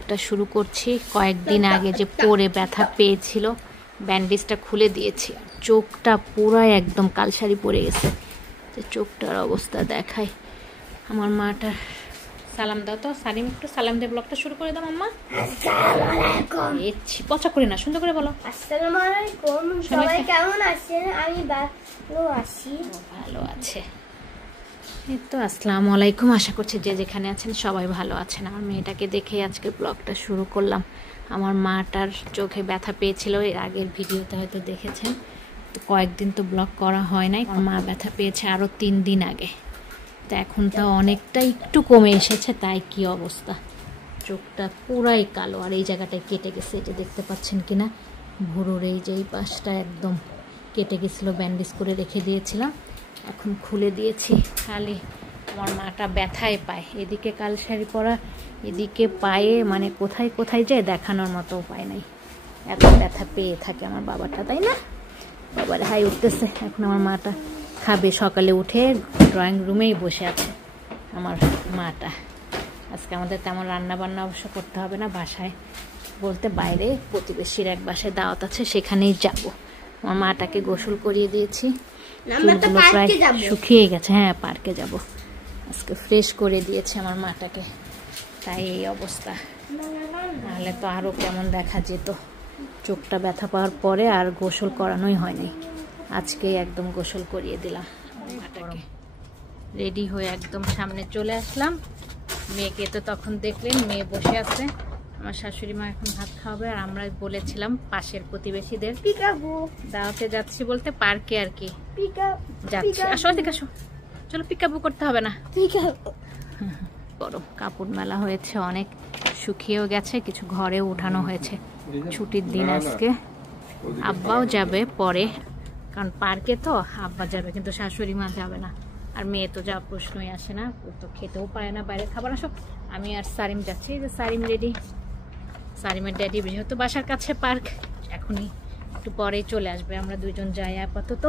ব্লগটা শুরু করছি। কয়েকদিন আগে যে পরে ব্যথা পেয়েছিল, ব্যান্ডেজটা খুলে দিয়েছি। চোখটা পুরো একদম কালসারি পড়ে গেছে। তো চোখটার অবস্থা দেখাই। আমার মাটার সালাম দাও তো। সালিম একটু সালাম দিয়ে ব্লগটা শুরু করে দাও মাম্মা। পচা করে না, সুন্দর করে বলো। আসসালামু আলাইকুম, সবাই কেমন আছেন? আমি ভালো আছি। ভালো আছে তো। আসসালামু আলাইকুম। আশা করছি যে যেখানে আছেন সবাই ভালো আছেন। আমার মেয়েটাকে দেখে আজকে ব্লগটা শুরু করলাম। আমার মাটার চোখে ব্যথা পেয়েছিল, এর আগের ভিডিওতে হয়তো দেখেছেন। তো কয়েকদিন তো ব্লগ করা হয় নাই। আমার মা ব্যথা পেয়েছে আরও 3 দিন আগে। তো এখন তো অনেকটা একটু কমে এসেছে। তাই কি অবস্থা, চোখটা পুরাই কালো। আর এই জায়গাটায় কেটে গেছে, এটা দেখতে পাচ্ছেন কিনা। ভুরুর এই যে এই পাশটা একদম কেটে গেছিলো, ব্যান্ডেজ করে রেখে দিয়েছিলাম, এখন খুলে দিয়েছি। খালি আমার মাটা ব্যথায় পায়, এদিকে কালসারি পরা, এদিকে পায়ে, মানে কোথায় কোথায় যায় দেখানোর মতো উপায় নাই। এত ব্যথা পেয়ে থাকে আমার বাবাটা, তাই না? বাবার হাই উঠতেছে। এখন আমার মাটা খাবে। সকালে উঠে ড্রয়িং রুমেই বসে আছে আমার মাটা। আজকে আমাদের তেমন রান্না বান্না অবশ্য করতে হবে না, বাসায় বলতে বাইরে প্রতিবেশীর এক বাসায় দাওয়াত আছে, সেখানেই যাব। আমার মাটাকে গোসল করিয়ে দিয়েছি, চুলগুলো প্রায় শুকিয়ে গেছে। হ্যাঁ, পার্কে যাব আজকে, ফ্রেশ করে দিয়েছে আমার মাটাকে, তাই এই অবস্থা। নাহলে তো আরও কেমন দেখা যেত। চোখটা ব্যথা পাওয়ার পরে আর গোসল করানোই হয়নি, আজকে একদম গোসল করিয়ে দিলাম মাটাকে। রেডি হয়ে একদম সামনে চলে আসলাম। মেয়েকে তো তখন দেখলেন, মেয়ে বসে আছে। আমার শাশুড়ি মা এখন ভাত খাওয়াবে, আর আমরা বলেছিলাম পাশের প্রতিবেশীদের দাওয়াতে যাচ্ছি বলতে পার্কে আর কি যাচ্ছি। আসো এদিকে আসো, চলো। পিকাবু করতে হবে না। গরম কাপড় মেলা হয়েছে অনেক, শুকিয়েও গেছে, কিছু ঘরেও উঠানো হয়েছে। ছুটির দিন আজকে। আব্বাও যাবে পরে, কারণ পার্কে তো আব্বা যাবে, কিন্তু শাশুড়ি মা যাবে না। আর মেয়ে তো যা প্রশ্নই আসে না, ও তো খেতেও পারে না বাইরের খাবার। আসো, আমি আর সারিম যাচ্ছি। যে সারিম রেডি, সারিমের ড্যাডি যেহেতু বাসার কাছে পার্ক, এখনই একটু পরেই চলে আসবে। আমরা দুইজন যাই আপাতত।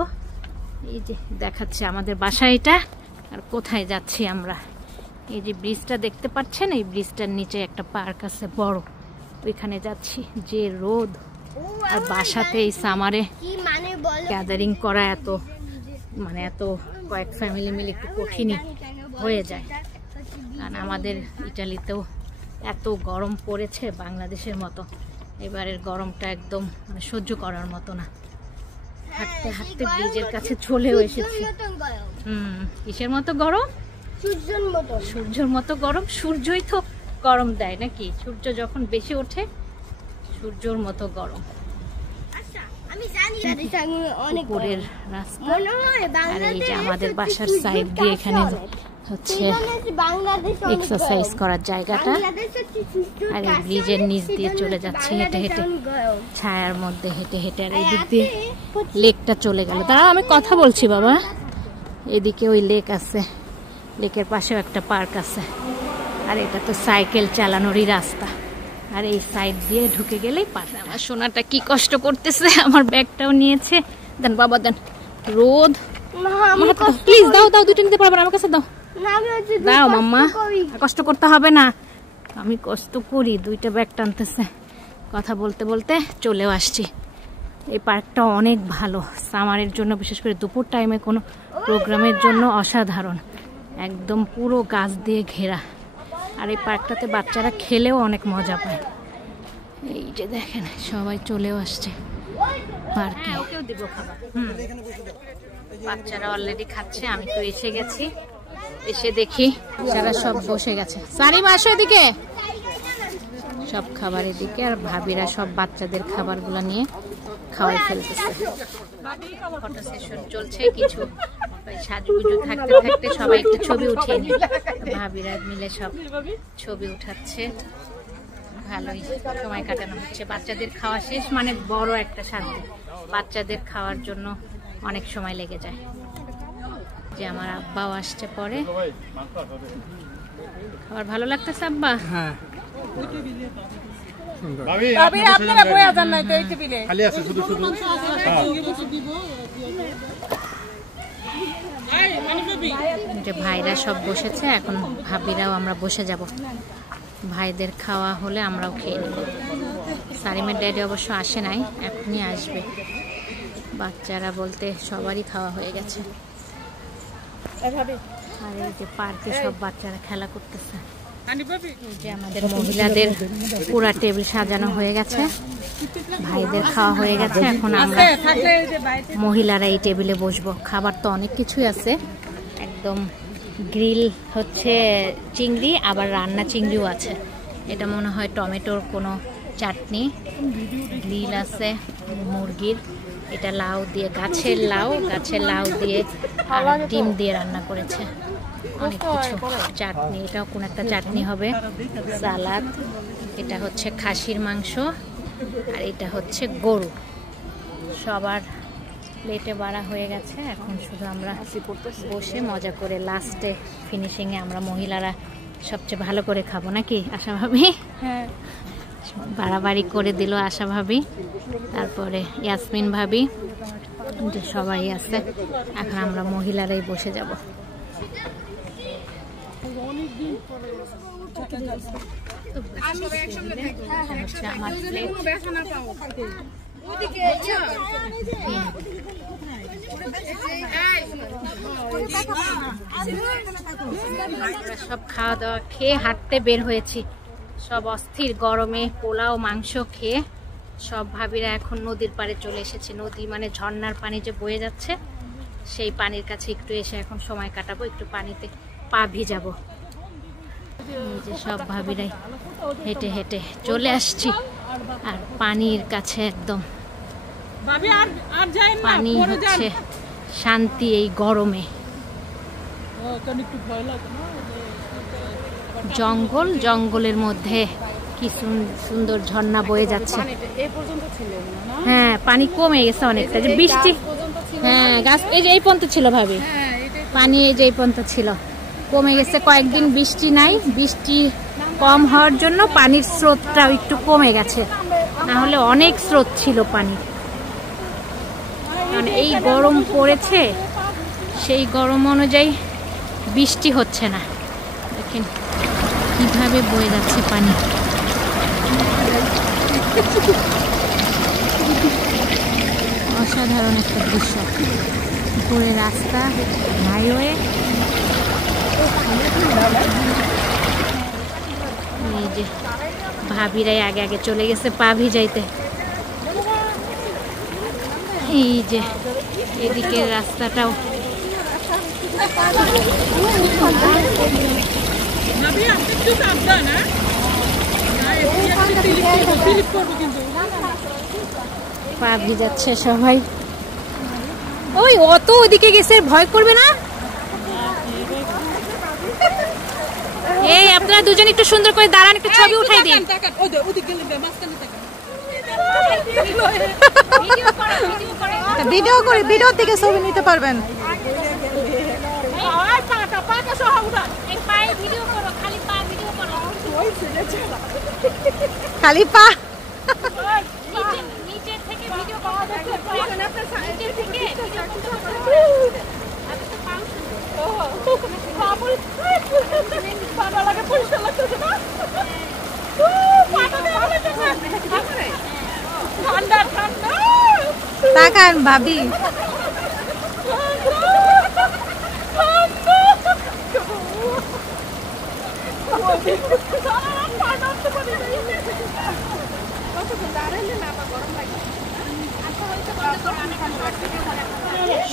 এই যে দেখাচ্ছে আমাদের বাসা এটা, আর কোথায় যাচ্ছি আমরা। এই যে ব্রিজটা দেখতে পাচ্ছেন, এই ব্রিজটার নিচে একটা পার্ক আছে বড়, ওইখানে যাচ্ছি। যে রোদ, আর বাসাতে এই সামারে গ্যাদারিং করা এত কয়েক ফ্যামিলি মিলে একটু কঠিনই হয়ে যায়। কারণ আমাদের ইটালিতেও এত গরম পড়েছে, বাংলাদেশের মতো এবারের গরমটা একদম সহ্য করার মতো না। হাঁটতে হাঁটতে ব্রিজের কাছে চলেও এসেছি। কিসের মতো গরম? সূর্যের মতো গরম। সূর্যই তো গরম দেয় নাকি? সূর্য যখন বেশি ওঠে, সূর্যের মতো গরম। উপরের রাস্তা, আর এই যে আমাদের বাসার সাইড দিয়ে এখানে হচ্ছে এক্সারসাইজ করার জায়গাটা, আর এই ব্রিজের নিচ দিয়ে চলে যাচ্ছে হেঁটে হেঁটে, ছায়ার মধ্যে হেঁটে হেঁটে। আর এই দিক দিয়ে লেকটা চলে গেল। দাঁড়াও, আমি কথা বলছি বাবা। এদিকে ওই লেক আছে, লেকের পাশেও একটা পার্ক আছে। আর এটা তো সাইকেল চালানোরই রাস্তা, আর এই সাইড দিয়ে ঢুকে গেলেই পার্ক। আমার সোনাটা কি কষ্ট করতেছে, আমার ব্যাগটাও নিয়েছে। দেন বাবা দেন। রোদ, প্লিজ দাও দাও, দুটো নিতে পারবে না, আমার কাছে দাও। দাও মাম্মা, কষ্ট করতে হবে না, আমি কষ্ট করি। দুইটা ব্যাগ টানতেছে। কথা বলতে বলতে চলেও আসছি। এই পার্কটা অনেক ভালো সামারের জন্য, বিশেষ করে দুপুর টাইমে কোনো প্রোগ্রামের জন্য অসাধারণ। একদম পুরো গাছ দিয়ে ঘেরা। আর এই পার্কটাতে বাচ্চারা খেলেও অনেক মজা পায়। এই যে দেখেন, সবাই চলেও আসছে পার্কে। ওকেও দিব খাবার। বাচ্চারা অলরেডি খাচ্ছে, আমি তো এসে গেছি। এসে দেখি যারা সব বসে গেছে। সারিমা আসো এদিকে। সব খাবার এদিকে, আর ভাবিরা সব বাচ্চাদের খাবারগুলো নিয়ে খাওয়াই ফেলতেছে। ফটো সেশন চলছে, কিছু সাজুগুজু থাকতে থাকতে সবাই একটু ছবি উঠিয়ে নিই। ভাবিরা মিলে সব ছবি উঠাচ্ছে। ভালোই সময় কাটানো হচ্ছে। বাচ্চাদের খাওয়া শেষ মানে বড় একটা শান্তি। বাচ্চাদের খাওয়ার জন্য অনেক সময় লেগে যায়। যে আমার আব্বাও আসছে পরে। খাবার ভালো লাগতেছে আব্বা? হ্যাঁ। যে ভাইরা সব বসেছে, এখন ভাবিরাও আমরা বসে যাব। ভাইদের খাওয়া হলে আমরাও খেয়ে নেব। সারিমের ড্যাডি অবশ্য আসে নাই, এখনই আসবে। বাচ্চারা বলতে সবারই খাওয়া হয়ে গেছে। আর এই যে পার্কে সব বাচ্চারা খেলা করতেছে। এই যে আমাদের মহিলাদের পুরা টেবিল সাজানো হয়ে গেছে, ভাইদের খাওয়া হয়ে গেছে। এখন আমরা মহিলারা এই টেবিলে বসবো। খাবার তো অনেক কিছুই আছে, একদম গ্রিল হচ্ছে চিংড়ি, আবার রান্না চিংড়িও আছে। এটা মনে হয় টমেটোর কোনো চাটনি। গ্রিল আছে মুরগির, এটা লাউ দিয়ে, গাছের লাউ দিয়ে আর ডিম দিয়ে রান্না করেছে। অনেক কিছু, চাটনি, এটাও কোন একটা চাটনি হবে, সালাদ। এটা হচ্ছে খাসির মাংস, আর এটা হচ্ছে গরু। সবার প্লেটে বাড়া হয়ে গেছে। এখন শুধু আমরা বসে মজা করে লাস্টে ফিনিশিংয়ে আমরা মহিলারা সবচেয়ে ভালো করে খাবো, নাকি আশা ভাবি? হ্যাঁ, বাড়াবাড়ি করে দিল আশা ভাবি, তারপরে ইয়াসমিন ভাবি, যে সবাই আছে। এখন আমরা মহিলারাই বসে যাব। আমার প্লেট সব খাওয়া দাওয়া খেয়ে হাঁটতে বের হয়েছি, সব অস্থির গরমে পোলাও মাংস খেয়ে সব ভাবিরা এখন নদীর পাড়ে চলে এসেছে। নদী মানে ঝর্ণার পানি যে বয়ে যাচ্ছে, সেই পানির কাছে একটু এসে এখন সময় কাটাবো, একটু পানিতে পা ভিজাবো। এই যে সব ভাবিরাই হেঁটে হেঁটে চলে আসছি, আর পানির কাছে একদম পানি হচ্ছে শান্তি এই গরমে। জঙ্গল, জঙ্গলের মধ্যে কি সুন্দর ঝর্ণা বয়ে যাচ্ছে। হ্যাঁ, পানি কমে গেছে অনেকটা, যে বৃষ্টি, হ্যাঁ গাছ এই যে এই পর্যন্ত ছিল ভাবি, পানি এই যে এই পর্যন্ত ছিল, কমে গেছে। কয়েকদিন বৃষ্টি নাই, বৃষ্টি কম হওয়ার জন্য পানির স্রোতটাও একটু কমে গেছে, না হলে অনেক স্রোত ছিল পানি। কারণ এই গরম পড়েছে, সেই গরম অনুযায়ী বৃষ্টি হচ্ছে না। দেখেন কিভাবে বয়ে যাচ্ছে পানি। অসাধারণ একটা দৃশ্য, উপরে রাস্তা, হাইওয়ে। এই যে ভাবিরাই আগে আগে চলে গেছে পা ভিজাইতে। এই যে এদিকের রাস্তাটাও পা ভিজাচ্ছে সবাই। ওই অত ওদিকে গেছে, ভয় করবে না? এই আপনারা দুজন একটু সুন্দর করে দাঁড়ান, একটু ছবি উঠাই দিন। ভিডিও করে, ভিডিও থেকে ছবি নিতে পারবেন। খালি পা তাকান ভাবি।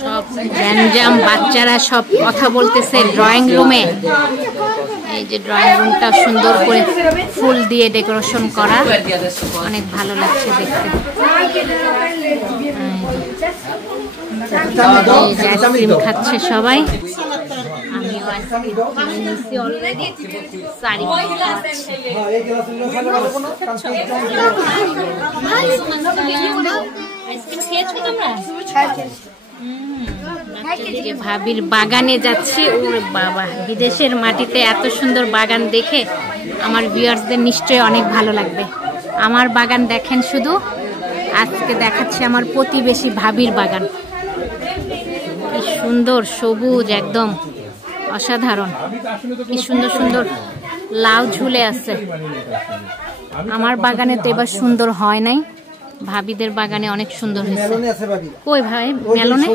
সব গ্যাঞ্জাম, বাচ্চারা সব কথা বলতেছে ড্রয়িং রুমে। এই যে ড্রয়িং রুমটা সুন্দর করে ফুল দিয়ে ডেকোরেশন করা, অনেক ভালো লাগছে দেখতে। আইসক্রিম খাচ্ছে সবাই, আমিও আইসক্রিম অলরেডি। আইসক্রিম খেয়েছো তোমরা? ভাবির বাগানে যাচ্ছে। ওরে বাবা, বিদেশের মাটিতে এত সুন্দর বাগান দেখে আমার ভিউয়ার্সদের নিশ্চয়ই অনেক ভালো লাগবে। আমার বাগান দেখেন শুধু, আজকে দেখাচ্ছে আমার প্রতিবেশী ভাবির বাগান। কি সুন্দর সবুজ, একদম অসাধারণ। কি সুন্দর সুন্দর লাউ ঝুলে আছে। আমার বাগানে তো এবার সুন্দর হয় নাই, ভাবিদের বাগানে অনেক সুন্দর হয়েছে। কই ভাই মেলনে?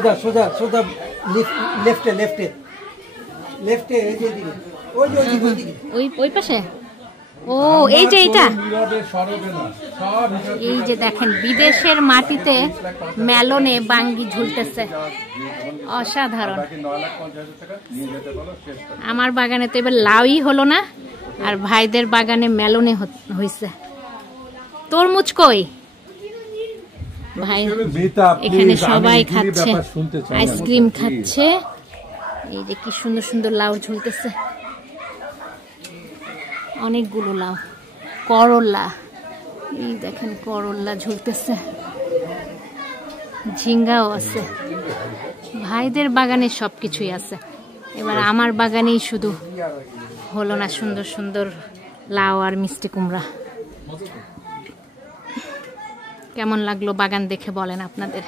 ওই পাশে। ও এই যে এইটা, এই যে দেখেন বিদেশের মাটিতে মেলনে বাঙ্গি ঝুলতেছে, অসাধারণ। আমার বাগানে তো এবার লাউই হলো না, আর ভাইদের বাগানে মেলনে হয়েছে। তরমুজ কই ভাই? এখানে সবাই খাচ্ছে, আইসক্রিম খাচ্ছে। এই যে কি সুন্দর সুন্দর লাউ ঝুলতেছে, অনেকগুলো লাউ। করলা, এই দেখেন করলা ঝুলতেছে, ঝিঙ্গাও আছে। ভাইদের বাগানে সবকিছুই আছে, এবার আমার বাগানেই শুধু হলো না সুন্দর সুন্দর লাউ আর মিষ্টি কুমড়া। কেমন লাগলো বাগান দেখে বলেন আপনাদের?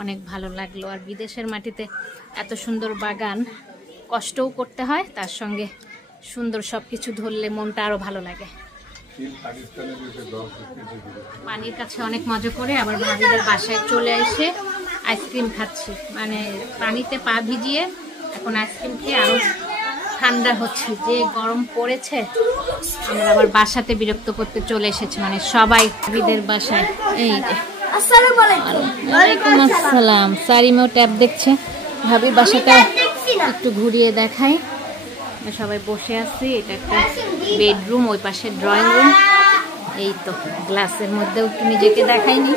অনেক ভালো লাগলো। আর বিদেশের মাটিতে এত সুন্দর বাগান, কষ্টও করতে হয়, তার সঙ্গে সুন্দর সবকিছু ধরলে মনটা আরো ভালো লাগে। পানির কাছে অনেক মজা করে আবার ভাবিদের বাসায় চলে এসে আইসক্রিম খাচ্ছি, মানে পানিতে পা ভিজিয়ে এখন আইসক্রিম খেয়ে আরো ঠান্ডা হচ্ছে। যে গরম পড়েছে, আমরা আবার বাসাতে বিরক্ত করতে চলে এসেছি, মানে সবাই ভাবিদের বাসায়। এই যে ওয়ালাইকুম আসসালাম। সারিমেও ট্যাব দেখছে, ভাবি বাসাটা একটু ঘুরিয়ে দেখাই। সবাই বসে আছি, এটা একটা বেডরুম, ওই পাশে ড্রয়িং রুম। এই তো গ্লাসের মধ্যেও একটু নিজেকে দেখাইনি।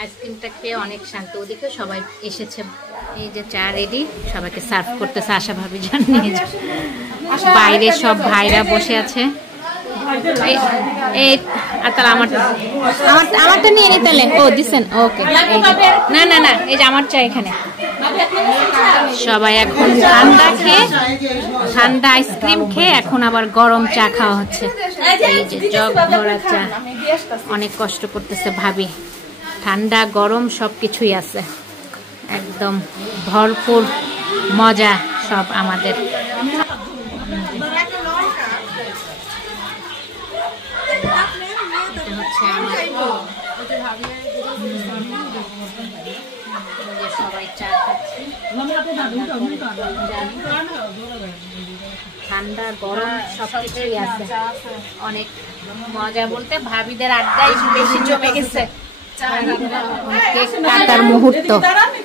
আইসক্রিমটা খেয়ে অনেক শান্ত। ওদিকে সবাই এসেছে, এই যে চা রেডি, সবাইকে সার্ভ করতেছে আশা ভাবি জানিয়ে। বাইরে সব ভাইরা বসে আছে। আমারটা নিয়ে নি তাহলে। ও দিচ্ছেন, ওকে। না না না, এই যে আমার চা এখানে। সবাই এখন ঠান্ডা আইসক্রিম খেয়ে এখন আবার গরম চা খাওয়া হচ্ছে। এই যে জগ ভরা চা। অনেক কষ্ট করতেছে ভাবি, ঠান্ডা গরম সবকিছুই আছে, একদম ভরপুর মজা সব আমাদের। সবাই চা খাচ্ছে, ঠান্ডা গরম সবকিছুই আছে, অনেক মজা। বলতে ভাবিদের আড্ডাই বেশি জমে গেছে। কেক কাটার মুহূর্ত।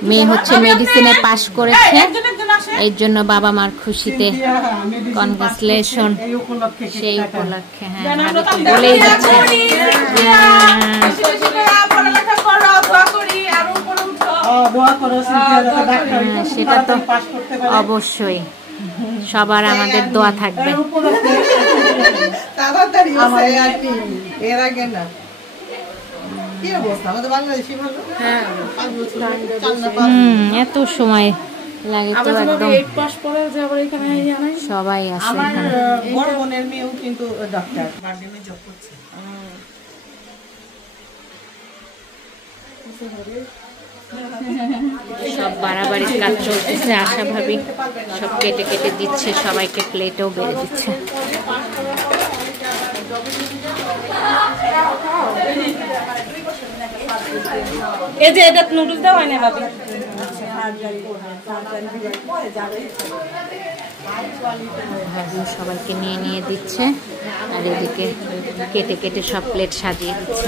মেয়ে হচ্ছে মেডিসিনে পাশ করেছে, এই জন্য বাবা মার খুশিতে কনগ্রাচুলেশন। সেই উপলক্ষে হ্যাঁ বলেই যাচ্ছে, সেটা তো অবশ্যই সবার আমাদের দোয়া থাকবে। এত সময় লাগে তো, একদম সবাই আছে। সব বাড়াবাড়ি কাজ চলতেছে, আশা ভাবি সব কেটে কেটে দিচ্ছে, সবাইকে প্লেটেও বেড়ে দিচ্ছে। এই যে এটা নুডলস দাও হয় না ভাবি। সবাইকে নিয়ে নিয়ে দিচ্ছে, আর এদিকে কেটে কেটে সব প্লেট সাজিয়ে দিচ্ছে।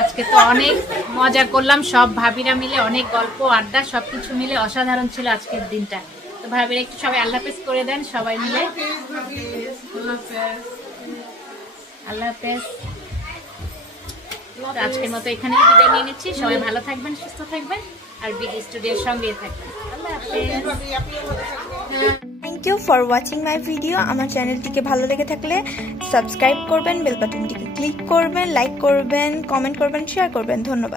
আজকে তো অনেক মজা করলাম, সব ভাবিরা মিলে অনেক গল্প আড্ডা সবকিছু মিলে অসাধারণ ছিল আজকের দিনটা। তো ভাবিরা একটু সবাই আল্লাহ হাফেজ করে দেন সবাই মিলে। আল্লাহ হাফেজ। আজকের মতো এখানেই বিদায় নিয়ে নিচ্ছি। সবাই ভালো থাকবেন, সুস্থ থাকবেন, আর বিডি স্টুডিওর সঙ্গেই থাকবেন। আল্লাহ হাফেজ। Thank you for watching my video. আমার চ্যানেলটিকে ভালো লেগে থাকলে সাবস্ক্রাইব করবেন, বেল বাটনটিকে ক্লিক করবেন, লাইক করবেন, কমেন্ট করবেন, শেয়ার করবেন। ধন্যবাদ।